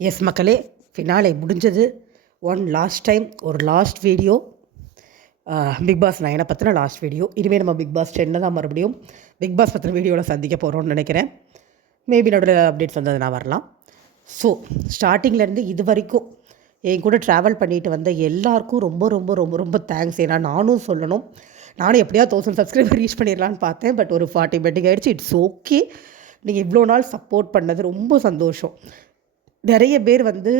S மக்களே, finale முடிஞ்சது. Last time ஒரு லாஸ்ட் வீடியோ, பிக் பாஸ் 9 பற்றின லாஸ்ட் வீடியோ. இனிமேல் நம்ம பிக் பாஸ் 10 தான் மறுபடியும் பிக் பாஸ் பற்றின வீடியோவில் சந்திக்க போகிறோம்னு நினைக்கிறேன். மேபி நடுவில் அப்டேட்ஸ் வந்தது நான் வரலாம். ஸோ ஸ்டார்டிங்லேருந்து இது வரைக்கும் என் கூட ட்ராவல் பண்ணிட்டு வந்த எல்லாருக்கும் ரொம்ப ரொம்ப ரொம்ப ரொம்ப தேங்க்ஸ். ஏன்னா நானும் சொல்லணும், நானும் எப்படியா 1000 சப்ஸ்கிரைபர் ரீச் பண்ணிடலான்னு பார்த்தேன். பட் ஒரு 40 பெட்டிங் ஆகிடுச்சு. It's okay. நீங்கள் இவ்வளோ நாள் சப்போர்ட் பண்ணது ரொம்ப சந்தோஷம். நிறைய பேர் வந்து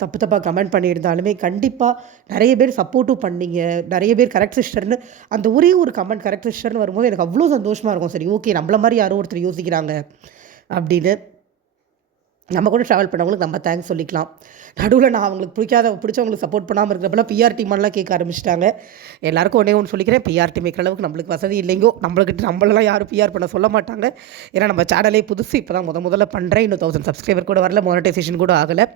தப்பு தப்பாக கமெண்ட் பண்ணியிருந்தாலுமே கண்டிப்பாக நிறைய பேர் சப்போர்ட்டும் பண்ணீங்க. நிறைய பேர் கரெக்ட் சிஸ்டர்னு அந்த ஒரே ஒரு கமெண்ட் கரெக்ட் சிஸ்டர்னு வரும்போது எனக்கு அவ்வளோ சந்தோஷமாக இருக்கும். சரி, ஓகே, நம்மள மாதிரி யாரோ ஒருத்தர் யோசிக்கிறாங்க அப்படின்னு. நம்ம கூட ட்ராவல் பண்ணவங்களுக்கு நம்ம தேங்க்ஸ் சொல்லிக்கலாம். நடுவில் நான் அவங்களுக்கு பிடிச்சவங்களுக்கு சப்போர்ட் பண்ணாமல் இருக்கிறப்பெல்லாம் பிஆர் டீமெல்லாம் கேட்க ஆரம்பிச்சிட்டாங்க. எல்லாருக்கும் ஒன்றே சொல்லிக்கிறேன், பிஆர் டீம் வைக்கிற அளவுக்கு நம்மளுக்கு வசதி இல்லைங்கோ. நம்மளெல்லாம் யாரும் பிஆர் பண்ண சொல்ல மாட்டாங்க. ஏன்னா நம்ம சேனலே புதுசு, இப்போ தான் முதல்ல பண்ணுறேன். இன்னும் 1000 சப்ஸ்கிரைபர் கூட வரல, மானிட்டைசேஷன் கூட ஆகலை,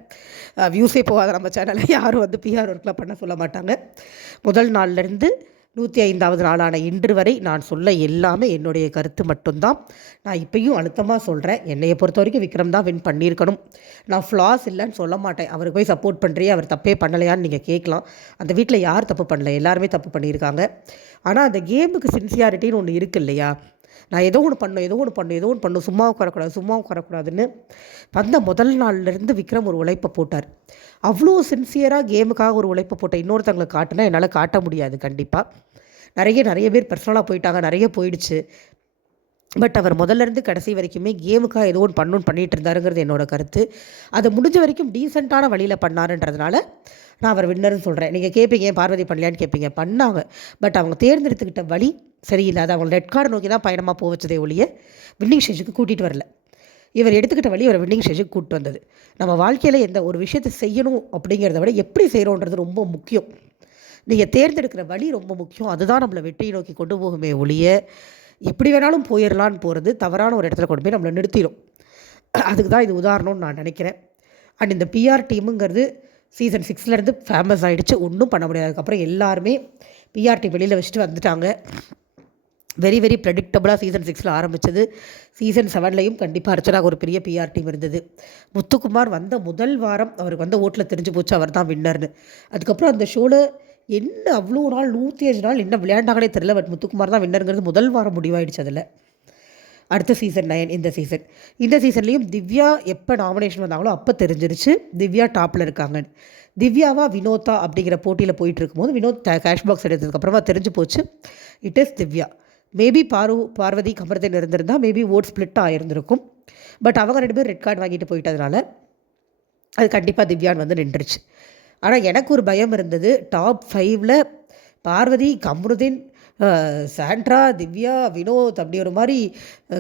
வியூஸே போகாத நம்ம சேனலை யாரும் வந்து பிஆர் ஒர்க்கில் பண்ண சொல்ல மாட்டாங்க. முதல் நாள்லேருந்து 105வது நாளான இன்று வரை நான் சொல்ல எல்லாமே என்னுடைய கருத்து மட்டும்தான். நான் இப்பயும் அழுத்தமாக சொல்கிறேன், என்னையை பொறுத்த வரைக்கும் விக்ரம் தான் வின் பண்ணியிருக்கணும். நான் ஃப்ளாஸ் இல்லைன்னு சொல்ல மாட்டேன். அவருக்கு போய் சப்போர்ட் பண்ணுறியே, அவர் தப்பே பண்ணலையான்னு நீங்கள் கேட்கலாம். அந்த வீட்டில் யார் தப்பு பண்ணல, எல்லாருமே தப்பு பண்ணியிருக்காங்க. ஆனால் அந்த கேமுக்கு சின்சியாரிட்டின்னு ஒன்று இருக்குது இல்லையா? நான் ஏதோ ஒன்று பண்ணும், சும்மா உட்காரக்கூடாதுன்னு வந்த முதல் நாள்லேருந்து விக்ரம் ஒரு உழைப்பை போட்டார். அவ்வளோ சின்சியராக கேமுக்காக ஒரு உழைப்பை போட்ட இன்னொருத்தவங்களை காட்டினா என்னால் காட்ட முடியாது. கண்டிப்பாக நிறைய பேர் பர்சனலாக போயிட்டாங்க, நிறைய போயிடுச்சு. பட் அவர் முதல்லேருந்து கடைசி வரைக்குமே கேமுக்காக ஏதோ ஒன்று பண்ணிகிட்டு இருந்தாருங்கிறது என்னோடய கருத்து. அதை முடிஞ்ச வரைக்கும் டீசெண்டான வழியில் பண்ணாருன்றதுனால நான் அவர் வின்னர்னு சொல்கிறேன். நீங்கள் கேட்பீங்க, பார்வதி பண்ணலையான்னு கேட்பீங்க, பண்ணாங்க. பட் அவங்க தேர்ந்தெடுத்துக்கிட்ட வழி சரியில்லை. அது அவங்க ரெட் கார்டு நோக்கி தான் பயணமாக போக வச்சதே ஒழிய வின்னிங் ஸ்டேஜுக்கு கூட்டிகிட்டு வரல. இவர் எடுத்துக்கிட்ட வழி இவர் வின்னிங் ஸ்டேஜுக்கு கூப்பிட்டு வந்தது. நம்ம வாழ்க்கையில் எந்த ஒரு விஷயத்தை செய்யணும் அப்படிங்கிறத விட எப்படி செய்கிறோன்றது ரொம்ப முக்கியம். நீங்கள் தேர்ந்தெடுக்கிற வழி ரொம்ப முக்கியம். அதுதான் நம்மளை வெற்றியை நோக்கி கொண்டு போகுமே ஒழிய எப்படி வேணாலும் போயிடலான்னு போகிறது தவறான ஒரு இடத்துல கொண்டு போய் நம்மளை நிறுத்திடும். அதுக்கு தான் இது உதாரணம்னு நான் நினைக்கிறேன். அண்ட் இந்த பிஆர் டீமுங்கிறது சீசன் 6லேருந்து ஃபேமஸ் ஆகிடுச்சு. ஒன்றும் பண்ண முடியாது. அதுக்கப்புறம் எல்லாருமே பிஆர் டீம் வெளியில் வச்சுட்டு வந்துட்டாங்க. வெரி ப்ரெடிக்டபுளாக சீசன் 6 ஆரம்பித்தது. சீசன் 7லையும் கண்டிப்பாக அர்ச்சனாக ஒரு பெரிய பிஆர் டீம் இருந்தது. முத்துக்குமார் வந்த முதல் வாரம் அவருக்கு வந்த ஓட்டில் தெரிஞ்சு போச்சு அவர் தான் வின்னர்னு. அதுக்கப்புறம் அந்த ஷோவில் என்ன அவ்வளோ நாள் 105 நாள் என்ன விளையாண்டாங்கன்னே தெரியல. பட் முத்துக்குமார் தான் வின்னருங்கிறது முதல் வாரம் முடிவாயிடுச்சு. அதில் அடுத்த சீசன் 9 இந்த சீசன்லேயும் திவ்யா எப்போ நாமினேஷன் வந்தாங்களோ அப்போ தெரிஞ்சிருச்சு திவ்யா டாப்பில் இருக்காங்க. திவ்யாவா வினோதா அப்படிங்கிற போட்டியில் போயிட்டு இருக்கும்போது வினோத் கேஷ் பாக்ஸ் எடுத்ததுக்கப்புறமா தெரிஞ்சு போச்சு it is Divya. Maybe Parvathy கமர்தன் இருந்திருந்தால் மேபி ஓட் ஸ்பிளிட் ஆகிருந்திருக்கும். பட் அவங்க 2 பேர் ரெட் கார்டு வாங்கிட்டு போயிட்டதுனால அது கண்டிப்பாக திவ்யான் வந்து நின்றுச்சு. ஆனால் எனக்கு ஒரு பயம் இருந்தது. டாப் 5ல் பார்வதி, கமருதீன், சாண்ட்ரா, திவ்யா, வினோத் அப்படி ஒரு மாதிரி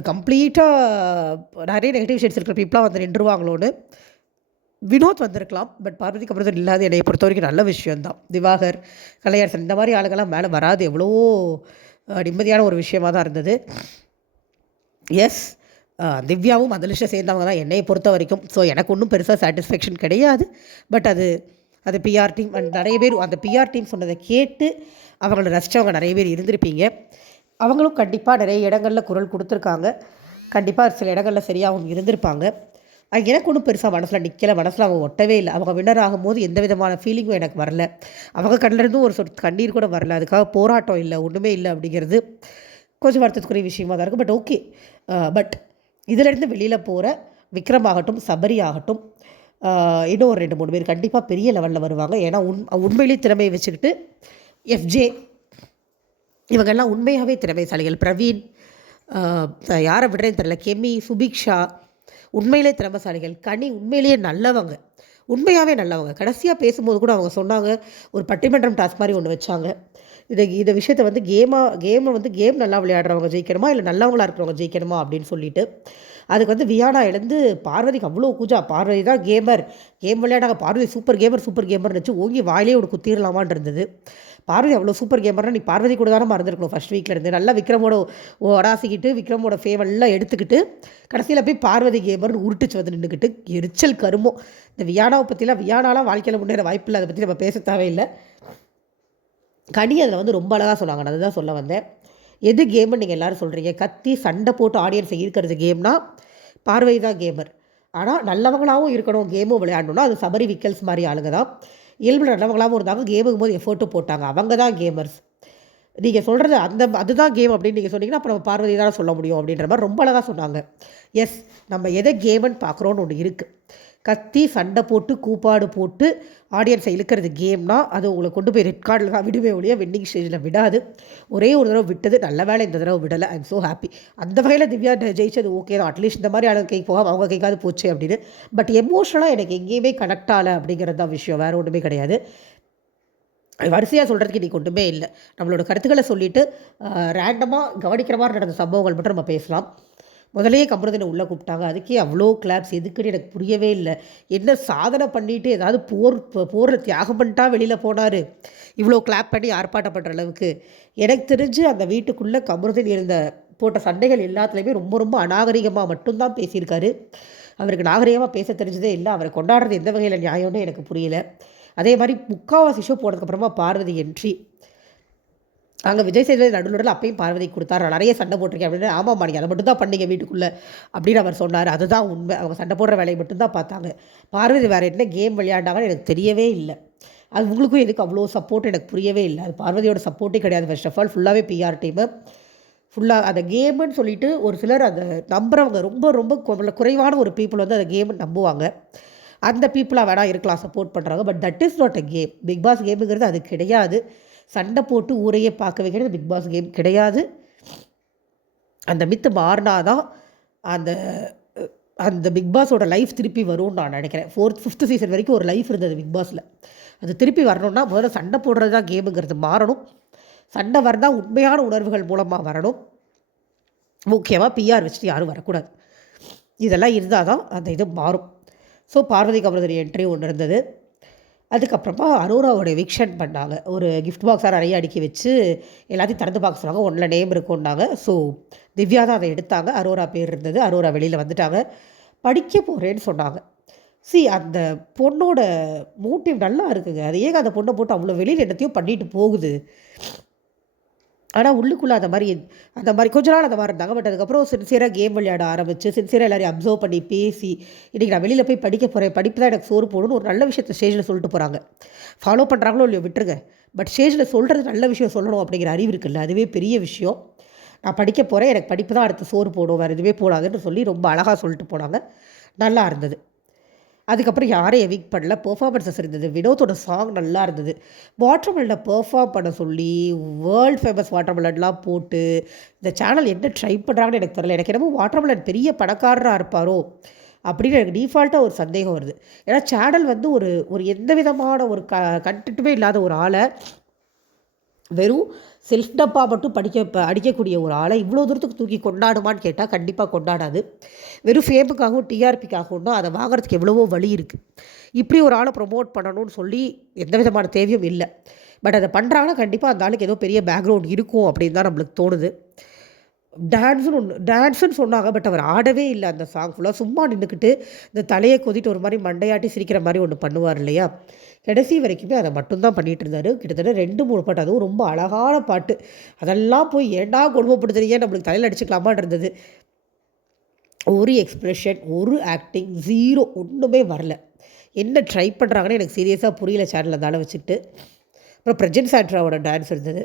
கம்ப்ளீட்டாக நிறைய நெகட்டிவ் ஷேட்ஸ் இருக்கிற பீப்புளாக வந்து நின்றுவாங்களோன்னு. வினோத் வந்திருக்கலாம், பட் பார்வதி கமருதீன் இல்லாத என்னை பொறுத்த வரைக்கும் நல்ல விஷயந்தான். திவாகர், கலையரசன் இந்த மாதிரி ஆளுங்கள்லாம் மேலே வராது எவ்வளோ நிம்மதியான ஒரு விஷயமாக தான் இருந்தது. எஸ், திவ்யாவும் அந்த லிஸ்ட்டை சேர்ந்தவங்க தான் என்னை பொறுத்த வரைக்கும். ஸோ எனக்கு ஒன்றும் பெருசாக சாட்டிஸ்ஃபேக்ஷன் கிடையாது. பட் அது பிஆர் டீம் அண்ட் நிறைய பேர் அந்த பிஆர் டீம் சொன்னதை கேட்டு அவங்கள ரசித்தவங்க நிறைய பேர் இருந்திருப்பீங்க. அவங்களும் கண்டிப்பாக நிறைய இடங்களில் குரல் கொடுத்துருக்காங்க. கண்டிப்பாக சில இடங்களில் சரியாகவும் இருந்திருப்பாங்க. எனக்கு ஒன்றும் பெருசாக மனசில் நிற்கலை, மனசில் அவங்க ஒட்டவே இல்லை. அவங்க வின்னர் ஆகும்போது எந்த விதமான ஃபீலிங்கும் எனக்கு வரல. அவங்க கண்ணிலேருந்தும் ஒரு சொட்டு கண்ணீர் கூட வரல. அதுக்காக போராட்டம் இல்லை, ஒன்றுமே இல்லை அப்படிங்கிறது கொஞ்சம் வருத்தத்துக்குரிய விஷயமாக தான் இருக்குது. But okay. பட் இதிலேருந்து வெளியில் போகிற விக்ரம் ஆகட்டும், சபரி ஆகட்டும், இன்னும் ஒரு 2-3 பேர் கண்டிப்பாக பெரிய லெவலில் வருவாங்க. ஏன்னா உண்மையிலேயே திறமையை வச்சுக்கிட்டு எஃப்ஜே இவங்கெல்லாம் உண்மையாகவே திறமைசாலிகள். பிரவீன், யாரை விடுறேன்னு தெரியல, கெமி, சுபிக்ஷா உண்மையிலே திறமைசாலிகள். கனி உண்மையிலேயே நல்லவங்க, உண்மையாகவே நல்லவங்க. கடைசியாக பேசும்போது கூட அவங்க சொன்னாங்க, ஒரு பட்டிமன்றம் டாஸ்க் மாதிரி ஒன்று வச்சாங்க. இந்த விஷயத்தை வந்து கேம் நல்லா விளையாடுறவங்க ஜெயிக்கணுமா இல்லை நல்லவங்களாக இருக்கிறவங்க ஜெயிக்கணுமா அப்படின்னு சொல்லிட்டு அதுக்கு வந்து வியானா எழுந்து பார்வதிக்கு அவ்வளோ கூஜா, பார்வதி தான் கேம் விளையாடாங்க, பார்வதி சூப்பர் கேமர்னு வச்சு ஓங்கி வாயிலே ஒரு குத்திரலாமான் இருந்தது. பார்வதி அவ்வளோ சூப்பர் கேமர்னால் நீ பார்வதி கூட தானே மறந்துருக்கணும் ஃபஸ்ட் வீக்கில் இருந்து. நல்லா விக்ரமோட ஒடாசிக்கிட்டு விக்ரமோட ஃபேவெல்லாம் எடுத்துக்கிட்டு கடைசியில் போய் பார்வதி கேமர்னு உருட்டுச்சு வந்து நின்றுக்கிட்டு எரிச்சல் கருமோ. இந்த வியானாவை பற்றிலாம் வியானாலாம் வாழ்க்கையில் முன்னேற வாய்ப்பில்லை, அதை பற்றி நம்ம பேச தேவையில்லை. கனி அதில் வந்து ரொம்ப அழகாக சொன்னாங்க. நான் அதுதான் சொல்ல வந்தேன். எது கேம்னு நீங்கள் எல்லோரும் சொல்கிறீங்க? கத்தி சண்டை போட்டு ஆடியன்ஸை ஈர்க்கிறது கேம்னா பார்வை தான் கேமர். ஆனால் நல்லவங்களாகவும் இருக்கணும், கேமும் விளையாடணும்னா அது சபரி விக்கல்ஸ் மாதிரி ஆளுங்க தான். இயல்பு நல்லவங்களாகவும் இருந்தாங்க, கேமுக்கும் போது எஃபோர்ட்டும் போட்டாங்க. அவங்க தான் கேமர்ஸ். நீங்கள் சொல்கிறது அதுதான் கேம் அப்படின்னு நீங்கள் சொன்னீங்கன்னா அப்போ நம்ம பார்வதி தான் சொல்ல முடியும் அப்படின்ற மாதிரி ரொம்ப அழகாக சொன்னாங்க. எஸ், நம்ம எதை கேம்னு பார்க்குறோன்னு ஒன்று இருக்குது. கத்தி சண்டை போட்டு கூப்பாடு போட்டு ஆடியன்ஸை இழுக்கிறது கேம்னா அது உங்களை கொண்டு போய் ரெட் கார்டில் தான் விடுவே ஒழிய வின்னிங் ஸ்டேஜில் விடாது. ஒரே ஒரு தடவை விட்டது, நல்ல வேலை இந்த தடவை விடலை. I am so happy. அந்த வகையில் திவ்யா ஜெயிச்சது ஓகே தான். அட்லீஸ்ட் இந்த மாதிரி ஆளுங்க கைக்கு போகாமல் அவங்க கைக்காவது போச்சு அப்படின்னு. பட் எமோஷனலாக எனக்கு எங்கேயுமே கனெக்ட் ஆகலை அப்படிங்கிறது தான் விஷயம், வேறு ஒன்றுமே கிடையாது. வரிசையாக சொல்கிறதுக்கு இன்றைக்கி ஒன்றுமே இல்லை. நம்மளோட கருத்துக்களை சொல்லிவிட்டு ரேண்டமாக கவனிக்கிற மாதிரி நடந்த சம்பவங்கள் மட்டும் நம்ம பேசலாம். முதலையே கமருதனை உள்ளே கூப்பிட்டாங்க, அதுக்கே அவ்வளோ கிளாப்ஸ் எதுக்குன்னு எனக்கு புரியவே இல்லை. என்ன சாதனை பண்ணிவிட்டு ஏதாவது போரில் தியாகம் பண்ணிட்டா வெளியில் போனார், இவ்வளோ கிளாப் பண்ணி ஆர்ப்பாட்டப்படுற அளவுக்கு. எனக்கு தெரிஞ்சு அந்த வீட்டுக்குள்ளே கமருதன் இருந்த போட்ட சண்டைகள் எல்லாத்துலேயுமே ரொம்ப ரொம்ப அநாகரிகமாக மட்டும்தான் பேசியிருக்காரு. அவருக்கு நாகரிகமாக பேச தெரிஞ்சதே இல்லை. அவரை கொண்டாடுறது எந்த வகையில் நியாயம்னு எனக்கு புரியல. அதே மாதிரி முக்காவாசி ஷோ போனதுக்கப்புறமா பார்வதி என்ட்ரி, அங்கே விஜய் சேதுபதி நடுவில் அப்பையும் பார்வதி கொடுத்தாரு. நான் நிறைய சண்டை போட்டிருக்கேன் அப்படின்னு. ஆமாம்மா, நீங்கள் அதை மட்டும் தான் பண்ணீங்க வீட்டுக்குள்ளே அப்படின்னு அவர் சொன்னார். அதுதான் உண்மை. அவங்க சண்டை போடுற வேலையை மட்டும்தான் பார்த்தாங்க. பார்வதி வேறு என்ன கேம் விளையாண்டாங்கன்னு எனக்கு தெரியவே இல்லை. அது உங்களுக்கும் எதுக்கு அவ்வளோ சப்போர்ட் எனக்கு புரியவே இல்லை. அது பார்வதியோட சப்போர்ட்டே கிடையாது. ஃபர்ஸ்ட் ஆஃப் ஆல் ஃபுல்லாகவே பிஆர் டீமு. ஃபுல்லாக அந்த கேமுன்னு சொல்லிட்டு ஒரு சிலர் அதை நம்புகிறவங்க ரொம்ப ரொம்ப குறைவான ஒரு பீப்புள் வந்து அந்த கேமை நம்புவாங்க. அந்த பீப்புளாக வேணா இருக்கலாம் சப்போர்ட் பண்ணுறாங்க. But that is not a game. Bigg Boss கேமுங்கிறது அது கிடையாது. சண்டை போட்டு ஊரையே பார்க்க வைக்கிறது பிக் பாஸ் கேம் கிடையாது. அந்த மித்து மாறினாதான் அந்த அந்த பிக் பாஸோட லைஃப் திருப்பி வரும்னு நான் நினைக்கிறேன். 4th 5th சீசன் வரைக்கும் ஒரு லைஃப் இருந்தது பிக் பாஸில். அது திருப்பி வரணும்னா முதல்ல சண்டை போடுறது தான் கேமுங்கிறது மாறணும். சண்டை வரதான் உண்மையான உணர்வுகள் மூலமாக வரணும். முக்கியமாக பிஆர் வச்சுட்டு யாரும் வரக்கூடாது. இதெல்லாம் இருந்தால் தான் அந்த இது மாறும். ஸோ பார்வதி கமருதன் என்ட்ரி ஒன்று இருந்தது. அதுக்கப்புறமா அரோராவோட எவிக்ஷன் பண்ணாங்க. ஒரு கிஃப்ட் பாக்ஸாக நிறைய அடுக்கி வச்சு எல்லாத்தையும் திறந்து பார்க்க சொன்னாங்க. ஒன்றில் நேம் இருக்குன்னாங்க. ஸோ திவ்யா தான் அதை எடுத்தாங்க. அரோரா பேர் இருந்தது. அரோரா வெளியில் வந்துட்டாங்க. படிக்க போகிறேன்னு சொன்னாங்க. அந்த பொண்ணோட மோட்டிவ் நல்லா இருக்குங்க. அது ஏங்க அந்த பொண்ணை போட்டு அவ்வளோ வெளியில் என்னத்தையும் பண்ணிட்டு போகுது. ஆனால் உள்ளுக்குள்ளே அந்த மாதிரி கொஞ்ச நாள் அந்த மாதிரி இருந்தாங்க. பட் அதுக்கப்புறம் சின்சியராக கேம் விளையாட ஆரம்பித்து சின்சியராக எல்லாரையும் அப்சர்வ் பண்ணி பேசி இன்றைக்கி நான் வெளியில் போய் படிக்க போகிறேன், படிப்பு தான் எனக்கு சோறு போடணும்னு ஒரு நல்ல விஷயத்தை ஸ்டேஜில் சொல்லிட்டு போகிறாங்க. ஃபாலோ பண்ணுறாங்களோ இல்லையோ விட்டுருங்க. பட் ஸ்டேஜில் சொல்கிறது நல்ல விஷயம் சொல்லணும் அப்படிங்கிற அறிவு இருக்குல்ல, அதுவே பெரிய விஷயம். நான் படிக்க போகிறேன், எனக்கு படிப்பு தான் அடுத்து சோறு போடும், வேறு எதுவே போடாதுன்னு சொல்லி ரொம்ப அழகாக சொல்லிட்டு போனாங்க. நல்லா இருந்தது. அதுக்கப்புறம் யாரையும் எவிக் பண்ணல. பெர்ஃபார்மன்ஸஸ் இருந்தது. வினோத்தோட சாங் நல்லா இருந்தது. வாட்டர்மெலனை பெர்ஃபார்ம் பண்ண சொல்லி வேர்ல்டு ஃபேமஸ் வாட்டர்மெலன்லாம் போட்டு இந்த சேனல் என்ன ட்ரை பண்ணுறாங்கன்னு எனக்கு தெரியல. எனக்கு என்னமோ வாட்டர்மெலன் பெரிய பணக்காரராக இருப்பாரோ அப்படின்னு எனக்கு டிஃபால்ட்டாக ஒரு சந்தேகம் வருது. ஏன்னா சேனல் வந்து ஒரு எந்த விதமான ஒரு கண்டென்ட்டுமே இல்லாத ஒரு ஆளை, வெறும் செல்ஃப் டப்பா மட்டும் அடிக்கக்கூடிய ஒரு ஆளை இவ்வளோ தூரத்துக்கு தூக்கி கொண்டாடுமான்னு கேட்டால் கண்டிப்பாக கொண்டாடாது. வெறும் ஃபேமுக்காகவும் டிஆர்பிக்காகவும் தான் அதை வாங்குறதுக்கு எவ்வளவோ வழி இருக்குது. இப்படி ஒரு ஆளை ப்ரொமோட் பண்ணணும்னு சொல்லி எந்த விதமான தேவையும் இல்லை. பட் அதை பண்ணுறாங்கன்னா கண்டிப்பாக அந்த ஆளுக்கு ஏதோ பெரிய பேக்ரவுண்ட் இருக்கும் அப்படின்னு தான் நம்மளுக்கு தோணுது. டான்ஸுன்னு சொன்னாங்க. பட் அவர் ஆடவே இல்லை. அந்த சாங் ஃபுல்லாக சும்மா நின்றுக்கிட்டு இந்த தலையை கொதிட்டு ஒரு மாதிரி மண்டையாட்டி சிரிக்கிற மாதிரி ஒன்று பண்ணுவார் இல்லையா, கடைசி வரைக்குமே அதை மட்டும்தான் பண்ணிகிட்டு இருந்தார். கிட்டத்தட்ட 2-3 பாட்டு, அதுவும் ரொம்ப அழகான பாட்டு. அதெல்லாம் போய் ஏண்டா கொடுமைப்படுத்துறீங்க, நம்மளுக்கு தலையில் அடிச்சுக்கலாமான் இருந்தது. ஒரு எக்ஸ்ப்ரெஷன், ஒரு ஆக்டிங், 0, ஒன்றுமே வரல. என்ன ட்ரை பண்ணுறாங்கன்னு எனக்கு சீரியஸாக புரியல சேனலில் தானே வச்சுக்கிட்டு. அப்புறம் பிரஜன் சாண்ட்ராவோட டான்ஸ் இருந்தது.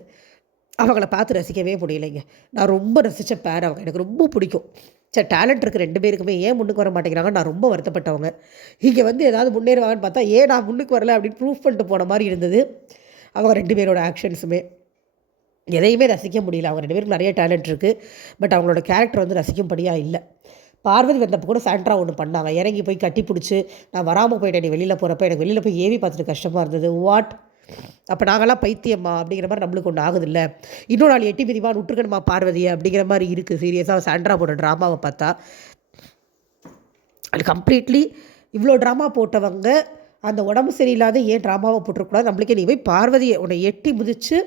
அவங்கள பார்த்து ரசிக்கவே முடியலைங்க. நான் ரொம்ப ரசித்த பேர் அவங்க, எனக்கு ரொம்ப பிடிக்கும். டேலண்ட் இருக்குது 2 பேருக்குமே, ஏன் முன்னுக்கு வர மாட்டேங்கிறாங்க, நான் ரொம்ப வருத்தப்பட்டவங்க. இங்கே வந்து ஏதாவது முன்னேறுவாங்கன்னு பார்த்தா ஏன் நான் முன்னுக்கு வரல அப்படின்னு ப்ரூஃப் பண்ணிட்டு போன மாதிரி இருந்தது. அவங்க 2 பேரோட ஆக்ஷன்ஸுமே எதையுமே ரசிக்க முடியல. அவங்க 2 பேருக்கு நிறைய டேலண்ட் இருக்குது. பட் அவங்களோட கேரக்டர் வந்து ரசிக்கும்படியாக இல்லை. பார்வதி வந்தப்போ கூட சாண்ட்ரா ஒன்று பண்ணாங்க. இறங்கி போய் கட்டி பிடிச்சி நான் வராமல் போயிட்டேன், நீ வெளியில் போகிறப்ப எனக்கு வெளியில் போய் ஏவி பார்த்துட்டு கஷ்டமாக இருந்தது. வாட், அப்போ நாங்கள்லாம் பைத்தியம்மா அப்படிங்கிற மாதிரி நம்மளுக்கு ஒன்று ஆகுதில்ல. இன்னொரு நாள் எட்டி மிதிவான் விட்டுருக்கணுமா பார்வதியை அப்படிங்கிற மாதிரி இருக்குது. சீரியஸாக சாண்ட்ரா போட்ட ட்ராமாவை பார்த்தா அது கம்ப்ளீட்லி இவ்வளோ ட்ராமா போட்டவங்க அந்த உடம்பு சரியில்லாத ஏன் ட்ராமாவை போட்டுருக்கூடாது. நம்மளுக்கே நீ போய் பார்வதியை உன்னை எட்டி மிதித்து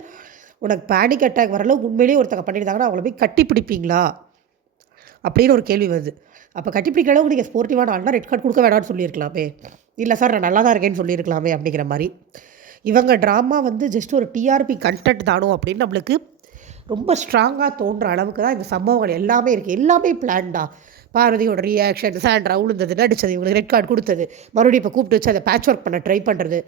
உனக்கு பேனிக் அட்டாக் வரளவு உண்மையிலேயே ஒருத்தங்க பண்ணியிருந்தாங்கன்னா அவங்கள போய் கட்டி பிடிப்பீங்களா அப்படின்னு ஒரு கேள்வி வருது. அப்போ கட்டி பிடிக்கிற அளவுக்கு நீங்கள் ஸ்போர்ட்டிவான ஆள்னா ரெட் கார்டு கொடுக்க வேணாம்னு சொல்லியிருக்கலாமே, இல்லை சார் நான் நல்லா தான் இருக்கேன்னு சொல்லியிருக்கலாமே அப்படிங்கிற மாதிரி. இவங்க ட்ராமா வந்து ஜஸ்ட் ஒரு டிஆர்பி கண்டென்ட் தானோ அப்படின்னு நம்மளுக்கு ரொம்ப ஸ்ட்ராங்காக தோன்ற அளவுக்கு தான் இந்த சம்பவங்கள் எல்லாமே இருக்குது. எல்லாமே பிளான்டா. பார்வதியோட ரியாக்ஷன், சாண்ட்ரா உளுந்தது, நடித்தது, இவங்களுக்கு ரெட் கார்டு கொடுத்தது, மறுபடியும் இப்போ கூப்பிட்டு வச்சு அதை பேட்ச் ஒர்க் பண்ண ட்ரை பண்ணுறது,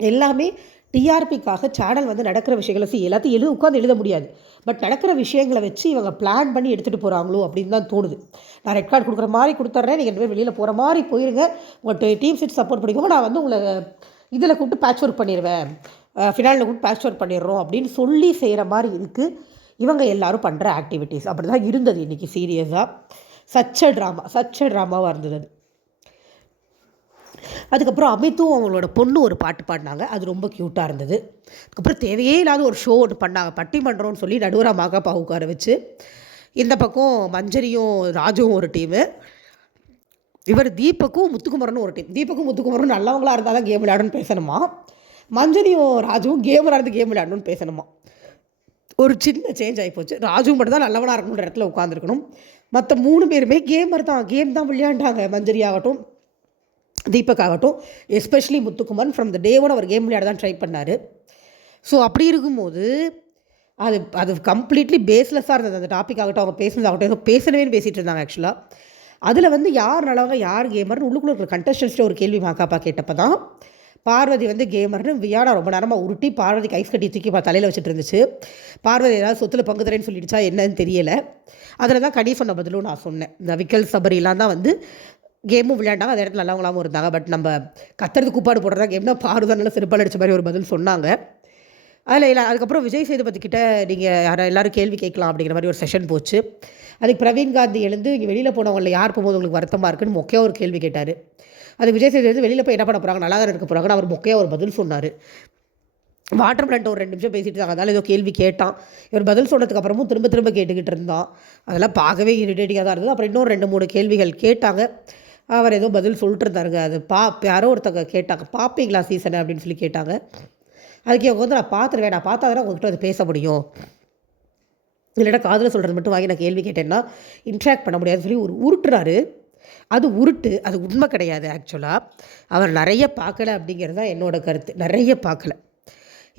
எல்லாமே டிஆர்பிக்காக சேனல் வந்து நடக்கிற விஷயங்களை எல்லாத்தையும் உட்காந்து எழுத முடியாது. பட் நடக்கிற விஷயங்களை வச்சு இவங்க பிளான் பண்ணி எடுத்துகிட்டு போகிறாங்களோ அப்படின்னு தான் தோணுது. நான் ரெட் கார்டு கொடுக்குற மாதிரி கொடுத்துட்றேன், நீங்கள் 2 பேர் வெளியில் போகிற மாதிரி போயிருங்க, உங்கள் டீம் செட் சப்போர்ட் பண்ணிக்கோங்க, நான் வந்து உங்களை இதில் கூப்பிட்டு பேட்ச் ஒர்க் பண்ணிடுவேன், ஃபினாலில் கூப்பிட்டு பேட்ச் ஒர்க் பண்ணிடுறோம் அப்படின்னு சொல்லி செய்கிற மாதிரி இருக்குது இவங்க எல்லோரும் பண்ணுற ஆக்டிவிட்டீஸ். அப்படி தான் இருந்தது இன்றைக்கி. சீரியஸாக சச்ச ட்ராமாவாக இருந்தது அது. அதுக்கப்புறம் அமித்தும் அவங்களோட பொண்ணு ஒரு பாட்டு பாடினாங்க, அது ரொம்ப க்யூட்டாக இருந்தது. அதுக்கப்புறம் தேவையே இல்லாத ஒரு ஷோ ஒன்று பண்ணாங்க, பட்டிமன்றம்னு சொல்லி நடுவராக மாகாப்பா உட்கார வச்சு. இந்த பக்கம் மஞ்சரியும் ராஜுவும் ஒரு டீமு, இவர் தீபக்கும் முத்துக்குமரனும் ஒரு டீம். தீபக்கும் முத்துக்குமரனும் நல்லவங்களாக இருந்தால் தான் கேம் விளையாடணும்னு பேசணுமா, மஞ்சரியும் ராஜுவும் கேம் விளையாடுறது கேம் விளையாடணும்னு பேசணுமா. ஒரு சின்ன சேஞ்ச் ஆகிப்போச்சு. ராஜு மட்டும் தான் நல்லவனாக இருக்கணுன்ற இடத்துல உட்காந்துருக்கணும், மற்ற 3 பேருமே கேமர் தான், கேம் தான் விளையாண்டாங்க. மஞ்சரி ஆகட்டும், தீபக் ஆகட்டும், especially Muthukumaran from the day 1 அவர் கேம் விளையாட தான் ட்ரை பண்ணார். ஸோ அப்படி இருக்கும்போது அது கம்ப்ளீட்லி பேஸ்லெஸ்ஸாக இருந்தது. அந்த டாபிக் ஆகட்டும், அவங்க பேசுனதாகட்டும், ஏதோ பேசணுமே பேசிகிட்டு இருந்தாங்க ஆக்சுவலாக. அதில் வந்து யார் நல்லவங்க யார் கேமர்னு உள்ளுக்குள்ளே இருக்கிற கண்டஸ்டன்ஸ்ட்டு ஒரு கேள்வி மாக்காப்பா கேட்டப்போ தான் பார்வதி வந்து கேமர்னு வியானா ரொம்ப நேரமாக உருட்டி பார்வதிக்கு ஐஸ் கட்டி தூக்கி தலையில் வச்சுட்டு இருந்துச்சு. பார்வதி ஏதாவது சொத்தில் பங்கு தரேன்னு சொல்லிடுச்சா என்னன்னு தெரியலை. அதில் தான் கடி சொன்ன பதிலும் நான் சொன்னேன். இந்த விக்கல் சபரிலாம் தான் வந்து கேமும் விளையாண்டாங்க, அந்த இடத்துல நல்லவங்களாகவும் இருந்தாங்க. பட் நம்ம கத்துறது கூப்பாடு போடுறதா கேம்னா பாருதான் நல்லா சிறப்பாக அடித்த மாதிரி ஒரு பதில் சொன்னாங்க. அதில் இல்லை. அதுக்கப்புறம் விஜய் சேதுபதி கிட்ட நீங்கள் எல்லோரும் கேள்வி கேட்கலாம் அப்படிங்கிற மாதிரி ஒரு செஷன் போச்சு. அதுக்கு பிரவீன் காந்தி எழுந்து இங்கே வெளியில் போனவங்களில் யார் போகும்போது உங்களுக்கு வருத்தமாக இருக்குன்னு மொக்கையாக ஒரு கேள்வி கேட்டார். அது விஜய் சேதுபதி வெளியில் போய் என்ன பண்ண போகிறாங்க, நல்லா தான் இருக்க போகிறாங்கன்னு அவர் மொக்கையாக ஒரு பதில் சொன்னார். வாட்டர் பிளான்ட் ஒரு 2 நிமிஷம் பேசிகிட்டு இருந்தாங்க, அதனால் ஏதோ கேள்வி கேட்டான். இவர் பதில் சொன்னதுக்கு அப்புறமும் திரும்ப கேட்டுக்கிட்டு இருந்தான். அதெல்லாம் பார்க்கவே இரிட்டேட்டிங்காக தான் இருந்தது. அப்புறம் இன்னும் 2-3 கேள்விகள் கேட்டாங்க. அவர் ஏதோ பதில் சொல்லிட்டு இருந்தாருங்க. அது யாரோ ஒருத்தங்க கேட்டாங்க, பார்ப்பீங்களா சீசனை அப்படின்னு சொல்லி கேட்டாங்க. அதுக்கு அவங்க வந்து நான் பார்த்துருவேன், நான் பார்த்தா தானே உங்கள்கிட்ட அது பேச முடியும், இல்லைனா காதில் சொல்கிறது மட்டும் வாங்கி நான் கேள்வி கேட்டேன்னா இன்ட்ராக்ட் பண்ண முடியாதுன்னு சொல்லி ஒரு உருட்டுறாரு. அது உருட்டு, அது உண்மை கிடையாது. ஆக்சுவலாக அவர் நிறைய பார்க்கல அப்படிங்கிறது தான் என்னோடய கருத்து. நிறைய பார்க்கல.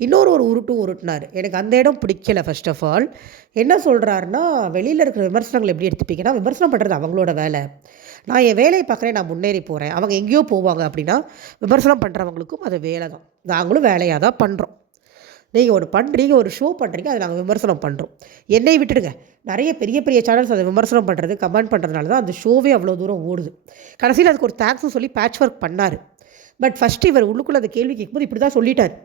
இன்னொரு உருட்டுனார். எனக்கு அந்த இடம் பிடிக்கல. ஃபர்ஸ்ட் ஆஃப் ஆல் என்ன சொல்கிறாருன்னா, வெளியில் இருக்கிற விமர்சனங்கள் எப்படி எடுத்துப்பீங்கன்னா, விமர்சனம் பண்ணுறது அவங்களோட வேலை, நான் என் வேலையை பார்க்குறேன், நான் முன்னேறி போகிறேன், அவங்க எங்கேயோ போவாங்க அப்படின்னா விமர்சனம் பண்ணுறவங்களுக்கும் அது வேலை தான், நாங்களும் வேலையாக தான் பண்ணுறோம். நீங்கள் ஒரு பண்ணுறீங்க, ஒரு ஷோ பண்ணுறீங்க, அதை நாங்கள் விமர்சனம் பண்ணுறோம். என்னை விட்டுடுங்க, நிறைய பெரிய சேனல்ஸ் அதை விமர்சனம் பண்ணுறது கமெண்ட் பண்ணுறதுனால தான் அந்த ஷோவே அவ்வளோ தூரம் ஓடுது. கடைசியில் அதுக்கு ஒரு தேங்க்ஸும் சொல்லி பேட்ச் ஒர்க் பண்ணார். பட் ஃபஸ்ட்டு இவர் உள்ளுக்குள்ளே அந்த கேள்வி கேட்கும்போது இப்படி தான் சொல்லிட்டார்.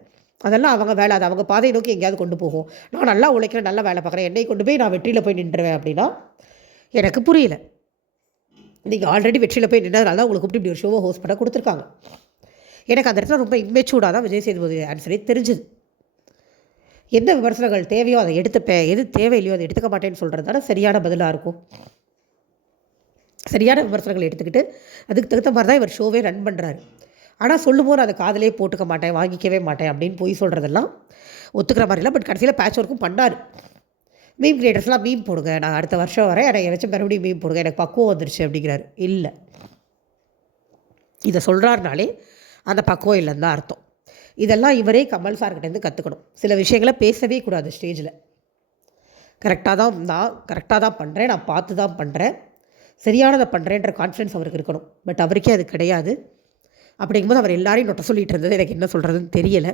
அதெல்லாம் அவங்க வேலை, அது அவங்க பாதையை நோக்கி எங்கேயாவது கொண்டு போகும், நான் நல்லா உழைக்கிறேன், நல்லா வேலை பார்க்குறேன், என்னை கொண்டு போய் நான் வெற்றியில் போய் நின்றுவேன் அப்படின்னா எனக்கு புரியல. நீங்கள் ஆல்ரெடி வெற்றியில் போய் நின்றதுனால தான் உங்களுக்கு கூப்பிட்டு இப்படி ஒரு ஷோவை ஹோஸ்ட் பண்ண கொடுத்துருக்காங்க. எனக்கு அந்த இடத்துல ரொம்ப இம்மெச்சூர்டாக தான் விஜய் சேதுபதி ஆன்சரே தெரிஞ்சுது. எந்த விமர்சனங்கள் தேவையோ அதை எடுத்துப்பேன், எது தேவையில்லையோ அதை எடுத்துக்க மாட்டேன்னு சொல்கிறது தானே சரியான பதிலாக இருக்கும். சரியான விமர்சனங்கள் எடுத்துக்கிட்டு அதுக்கு தகுந்த மாதிரி தான் இவர் ஷோவே ரன் பண்ணுறாரு. ஆனால் சொல்லும்போது அதை காதலே போட்டுக்க மாட்டேன், வாங்கிக்கவே மாட்டேன் அப்படின்னு போய் சொல்கிறதெல்லாம் ஒத்துக்கிற மாதிரிலாம். பட் கடைசியில் பேட்ச் ஒர்க்கும் பண்ணார். மீம் கிரியேட்டர்ஸ்லாம் மீம் போடுங்க, நான் அடுத்த வருஷம் வரேன், எனக்கு ஏதாச்சும் மறுபடியும் மீம் போடுங்க, எனக்கு பக்குவம் வந்துருச்சு அப்படிங்கிறாரு. இல்லை, இதை சொல்கிறாருனாலே அந்த பக்குவம் இல்லைன்னு தான் அர்த்தம். இதெல்லாம் இவரே கமல் சார்கிட்டேருந்து கற்றுக்கணும். சில விஷயங்களை பேசவே கூடாது ஸ்டேஜில். கரெக்டாக தான் பண்ணுறேன், நான் பார்த்து தான் பண்ணுறேன், சரியானதை பண்ணுறேன்ற கான்ஃபிடன்ஸ் அவருக்கு இருக்கணும். பட் அவருக்கே அது கிடையாது. அப்படிங்கும்போது அவர் எல்லாரையும் நொட்ட சொல்லிகிட்டு இருந்தது எனக்கு என்ன சொல்கிறதுன்னு தெரியலை.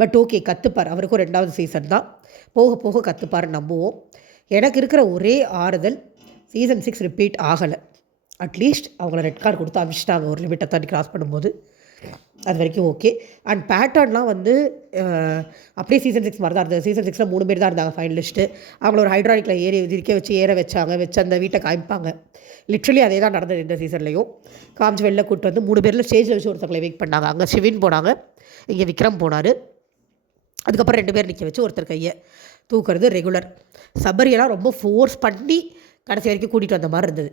பட் ஓகே, கற்றுப்பார். அவருக்கும் 2வது சீசன் தான், போக போக கற்றுப்பார், நம்புவோம். எனக்கு இருக்கிற ஒரே ஆறுதல், சீசன் 6 ரிப்பீட் ஆகலை. அட்லீஸ்ட் அவங்கள ரெட் கார்டு கொடுத்து அமிச்சிட்டாங்க ஒரு லிமிட்டை தாண்டி கிராஸ் பண்ணும்போது, அது வரைக்கும் ஓகே. அண்ட் பேட்டர்ன்லாம் வந்து அப்படியே சீசன் 6 மாதிரி தான் இருந்தது. சீசன் 6ல் 3 பேர் தான் இருந்தாங்க ஃபைனலிஸ்ட்டு. அவங்கள ஒரு ஹைட்ராலிக்கில் ஏற வச்சு அந்த வீட்டை காமிப்பாங்க. லிட்ரலி அதே தான் நடந்தது இந்த சீசன்லேயும். காமிச்சு வெளில கூப்பிட்டு வந்து 3 பேரில் ஸ்டேஜில் வச்சு ஒருத்தங்களை வெயிட் பண்ணாங்க. அங்கே ஷிவின் போனாங்க, இங்கே விக்ரம் போனார். அதுக்கப்புறம் 2 பேர் நிற்க வச்சு ஒருத்தர் கையை தூக்குறது ரெகுலர். சபரியெல்லாம் ரொம்ப ஃபோர்ஸ் பண்ணி கடைசி வரைக்கும் கூட்டிகிட்டு வந்த மாதிரி இருந்தது.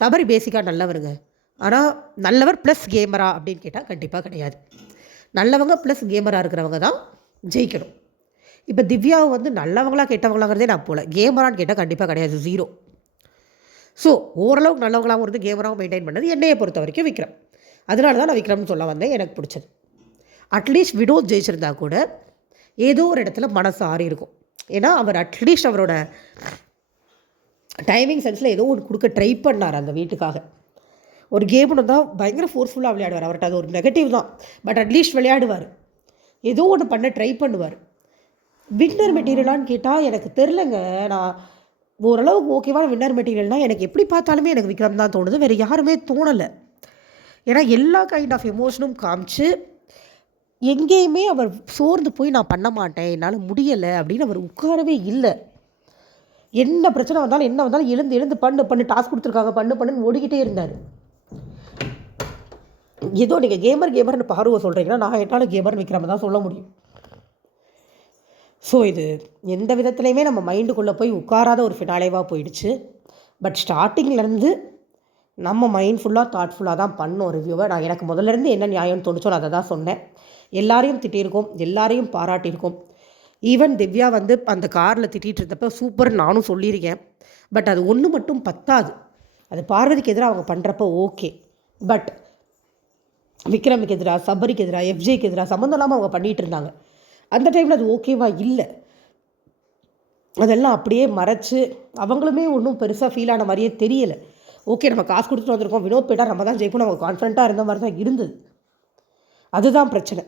சபரி பேசிக்காக நல்லவருங்க, ஆனால் நல்லவர் ப்ளஸ் கேமரா அப்படின்னு கேட்டால் கண்டிப்பாக கிடையாது. நல்லவங்க ப்ளஸ் கேமராக இருக்கிறவங்க தான் ஜெயிக்கணும். இப்போ திவ்யாவை வந்து நல்லவங்களா கெட்டவங்களாங்கிறதே நான் போகல, கேமரான்னு கேட்டால் கண்டிப்பாக கிடையாது, 0. ஸோ ஓரளவுக்கு நல்லவங்களாகவும் இருந்து கேமராவும் மெயின்டைன் பண்ணது என்னையை பொறுத்த வரைக்கும் விக்ரம். அதனால தான் நான் விக்ரம்னு சொல்ல வந்தேன். எனக்கு பிடிச்சது அட்லீஸ்ட் வினோத் ஜெயிச்சிருந்தா கூட ஏதோ ஒரு இடத்துல மனசு ஆறி இருக்கும். ஏன்னா அவர் அட்லீஸ்ட் அவரோட டைமிங் சென்ஸில் ஏதோ ஒன்று கொடுக்க ட்ரை பண்ணார் அந்த வீட்டுக்காக. ஒரு கேம்னு தான் பயங்கர ஃபோர்ஸ்ஃபுல்லாக விளையாடுவார். அவர்கிட்ட அது ஒரு நெகட்டிவ் தான், பட் அட்லீஸ்ட் விளையாடுவார். ஏதோ ஒன்று பண்ண ட்ரை பண்ணுவார். வின்னர் மெட்டீரியலான்னு கேட்டால் எனக்கு தெரிலங்க. நான் ஓரளவுக்கு ஓகேவான வின்னர் மெட்டீரியல்னால் எனக்கு எப்படி பார்த்தாலுமே எனக்கு விக்ரம் தான் தோணுது, வேறு யாருமே தோணலை. ஏன்னா எல்லா கைண்ட் ஆஃப் எமோஷனும் காமிச்சு எங்கேயுமே அவர் சோர்ந்து போய் நான் பண்ண மாட்டேன், என்னால் முடியலை அப்படின்னு அவர் உட்காரவே இல்லை. என்ன பிரச்சனை வந்தாலும் என்ன வந்தாலும் எழுந்து பண்ணு டாஸ்க் கொடுத்துருக்காங்க பண்ணுன்னு ஓடிக்கிட்டே இருந்தார். ஏதோ நீங்கள் கேமர்னு பார்வை சொல்கிறீங்கன்னா நான் என்னால் கேமர்னு விக்ரம தான் சொல்ல முடியும். ஸோ இது எந்த விதத்துலையுமே நம்ம மைண்டுக்குள்ளே போய் உட்காராத ஒரு ஃபினாலேவாக போயிடுச்சு. பட் ஸ்டார்டிங்லேருந்து நம்ம மைண்ட்ஃபுல்லாக தாட்ஃபுல்லாக தான் பண்ணோம் ரிவ்யூவை. நான் எனக்கு முதல்லேருந்து என்ன நியாயம்னு தோணுச்சோ நான் அதை தான் சொன்னேன். எல்லாரையும் திட்டியிருக்கோம், எல்லாரையும் பாராட்டியிருக்கோம். ஈவன் திவ்யா வந்து அந்த காரில் திட்டிகிட்டு இருந்தப்போ சூப்பர் நானும் சொல்லியிருக்கேன். பட் அது ஒன்று மட்டும் பத்தாது. அது பார்வதிக்கு எதிராக அவங்க பண்ணுறப்போ ஓகே, பட் விக்ரமுக்கு எதிராக, சபரிக்கு எதிராக, எஃப்ஜேக்கு எதிராக சம்மந்தம் இல்லாமல் அவங்க பண்ணிகிட்டு இருந்தாங்க. அந்த டைமில் அது ஓகேவா இல்லை. அதெல்லாம் அப்படியே மறைச்சு அவங்களுமே ஒன்றும் பெருசாக ஃபீல் ஆன மாதிரியே தெரியலை. ஓகே நம்ம காசு கொடுத்துட்டு வந்திருக்கோம், வினோத் போய்ட்டா நம்ம தான் ஜெயிப்போம், அவங்க கான்ஃபிடண்ட்டாக இருந்த மாதிரி தான் இருந்தது. அதுதான் பிரச்சனை.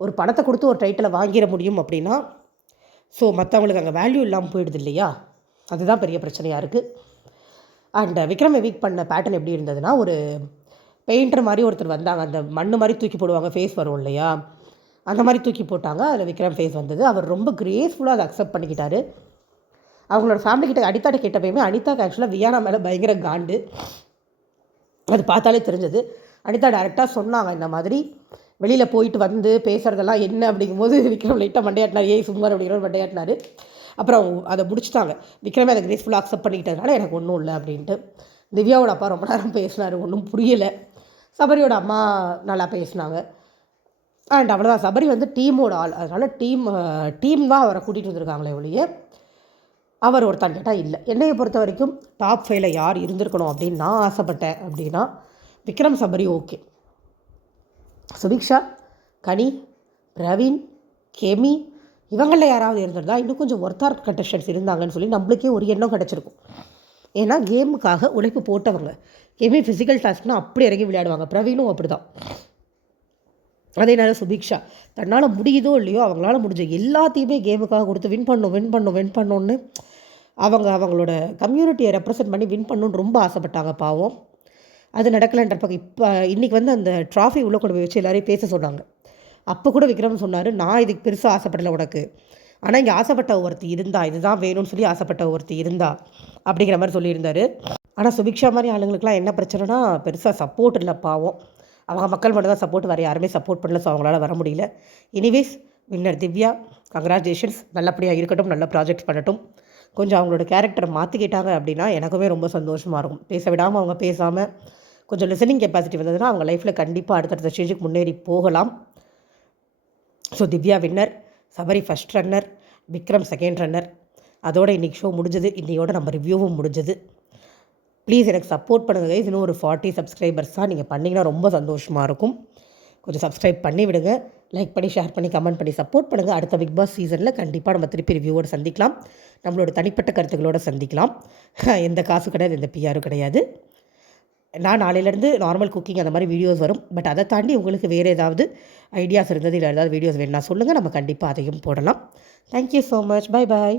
ஒரு பணத்தை கொடுத்து ஒரு டைட்டிலை வாங்கிட முடியும் அப்படின்னா ஸோ மற்றவங்களுக்கு அங்கே வேல்யூ இல்லாமல் போயிடுது இல்லையா? அதுதான் பெரிய பிரச்சனையாக இருக்குது. அண்ட் விக்ரம் வீக் பண்ண பேட்டர்ன் எப்படி இருந்ததுன்னா, ஒரு பெயிண்டர் மாதிரி ஒருத்தர் வந்தாங்க, அந்த மண் மாதிரி தூக்கி போடுவாங்க, ஃபேஸ் வரும் இல்லையா, அந்த மாதிரி தூக்கி போட்டாங்க. அதில் விக்ரம் ஃபேஸ் வந்தது. அவர் ரொம்ப கிரேஸ்ஃபுல்லாக அதை அக்செப்ட் பண்ணிக்கிட்டாரு. அவங்களோட ஃபேமிலிக்கிட்ட அனிதாட்ட கேட்டப்பயுமே அனிதாக்கு ஆக்சுவலாக வியானா மேலே பயங்கர காண்டு, அது பார்த்தாலே தெரிஞ்சது. அனிதா டேரெக்டாக சொன்னாங்க இந்த மாதிரி வெளியில் போயிட்டு வந்து பேசுகிறதெல்லாம் என்ன அப்படிங்கும்போது விக்ரம் லைட்டாக மண்டையாட்டினார், ஏய் சும்மார் அப்படிங்கிற மண்டையாட்டினார். அப்புறம் அதை முடிச்சுட்டாங்க. விக்ரமே அதை கிரேஸ்ஃபுல்லாக அக்செப்ட் பண்ணிக்கிட்டதுனால எனக்கு ஒன்றும் இல்லை அப்படின்ட்டு. திவ்யாவோட அப்பா ரொம்ப நேரம் பேசினார், ஒன்றும் புரியலை. சபரியோட அம்மா நல்லா பேசினாங்க. அண்ட் அவ்வளோதான். சபரி வந்து டீமோட ஆள், அதனால் டீம் தான் அவரை கூட்டிகிட்டு வந்திருக்காங்களே ஒழிய அவர் ஒருத்தான் கேட்டால் இல்லை. என்னையை பொறுத்த வரைக்கும் டாப் 5ல் யார் இருந்திருக்கணும் அப்படின்னு நான் ஆசைப்பட்டேன் அப்படின்னா விக்ரம், சபரி ஓகே. சுபிக்ஷா, கனி, பிரவீன், கெமி இவங்களில் யாராவது இருந்திருந்தா இன்னும் கொஞ்சம் ஒர்த்தார் கண்டஸ்டன்ஸ் இருந்தாங்கன்னு சொல்லி நம்மளுக்கே ஒரு எண்ணம் கிடச்சிருக்கும். ஏன்னா கேமுக்காக உழைப்பு போட்டவங்க. கெமி ஃபிசிக்கல் டாஸ்க்னால் அப்படி இறங்கி விளையாடுவாங்க, பிரவீனும் அப்படி தான். அதே நேரம் சுபிக்ஷா தன்னால் முடியுதோ இல்லையோ அவங்களால முடிஞ்ச எல்லாத்தையுமே கேமுக்காக கொடுத்து வின் பண்ணணுன்னு அவங்களோட கம்யூனிட்டியை ரெப்ரசன்ட் பண்ணி வின் பண்ணணுன்னு ரொம்ப ஆசைப்பட்டாங்க. பாவம் அது நடக்கலைன்றப்ப இப்போ இன்றைக்கி வந்து அந்த ட்ராஃபி உள்ளே கொண்டு போய் வச்சு எல்லாரையும் பேச சொன்னாங்க. அப்போ கூட விக்ரம் சொன்னார், நான் இதுக்கு பெருசாக ஆசைப்படலை உனக்கு, ஆனால் இங்கே ஆசைப்பட்ட ஒருத்தி இருந்தா, இதுதான் வேணும்னு சொல்லி ஆசைப்பட்ட ஒருத்தி இருந்தா அப்படிங்கிற மாதிரி சொல்லியிருந்தார். ஆனால் சுபிக்ஷா மாதிரி ஆளுங்களுக்குலாம் என்ன பிரச்சனைனா பெருசாக சப்போர்ட் இல்லை. பாவம் அவங்க மக்கள் மட்டும் தான் சப்போர்ட், வேறு யாருமே சப்போர்ட் பண்ணல. ஸோ அவங்களால வர முடியல. Anyways winner Divya, congratulations. நல்லபடியாக இருக்கட்டும், நல்ல ப்ராஜெக்ட் பண்ணட்டும். கொஞ்சம் அவங்களோட கேரக்டரை மாற்றிக்கிட்டாங்க அப்படின்னா எனக்குமே ரொம்ப சந்தோஷமாக இருக்கும். பேச விடாமல் அவங்க பேசாமல் கொஞ்சம் லிசனிங் கெப்பாசிட்டி வந்ததுன்னா அவங்க லைஃப்பில் கண்டிப்பாக அடுத்தடுத்த ஸ்டேஜுக்கு முன்னேறி போகலாம். So Divya winner, Sabari first runner, Vikram second runner. அதோட இன்றைக்கி ஷோ முடிஞ்சது, இன்னையோட நம்ம ரிவ்யூவும் முடிஞ்சது. ப்ளீஸ் எனக்கு சப்போர்ட் பண்ணுங்கள் கைஸ். இன்னும் ஒரு 40 சப்ஸ்கிரைபர்ஸ் தான் நீங்கள் பண்ணிங்கன்னா ரொம்ப சந்தோஷமாக இருக்கும். கொஞ்சம் சப்ஸ்கிரைப் பண்ணி விடுங்க, லைக் பண்ணி ஷேர் பண்ணி கமெண்ட் பண்ணி சப்போர்ட் பண்ணுங்கள். அடுத்த பிக் பாஸ் சீசனில் கண்டிப்பாக நம்ம திருப்பி ரிவ்யூவோடு சந்திக்கலாம், நம்மளோட தனிப்பட்ட கருத்துக்களோடு சந்திக்கலாம். எந்த காசு கிடையாது, எந்த பிஆரும் கிடையாது. நான் நாளையிலேருந்து நார்மல் குக்கிங் அந்த மாதிரி வீடியோஸ் வரும். பட் அதை தாண்டி உங்களுக்கு வேறு ஏதாவது ஐடியாஸ் இருந்தது, இல்லை ஏதாவது வீடியோஸ் வேணும்னா சொல்லுங்கள், நம்ம கண்டிப்பாக அதையும் போடலாம். Thank you so much. Bye bye.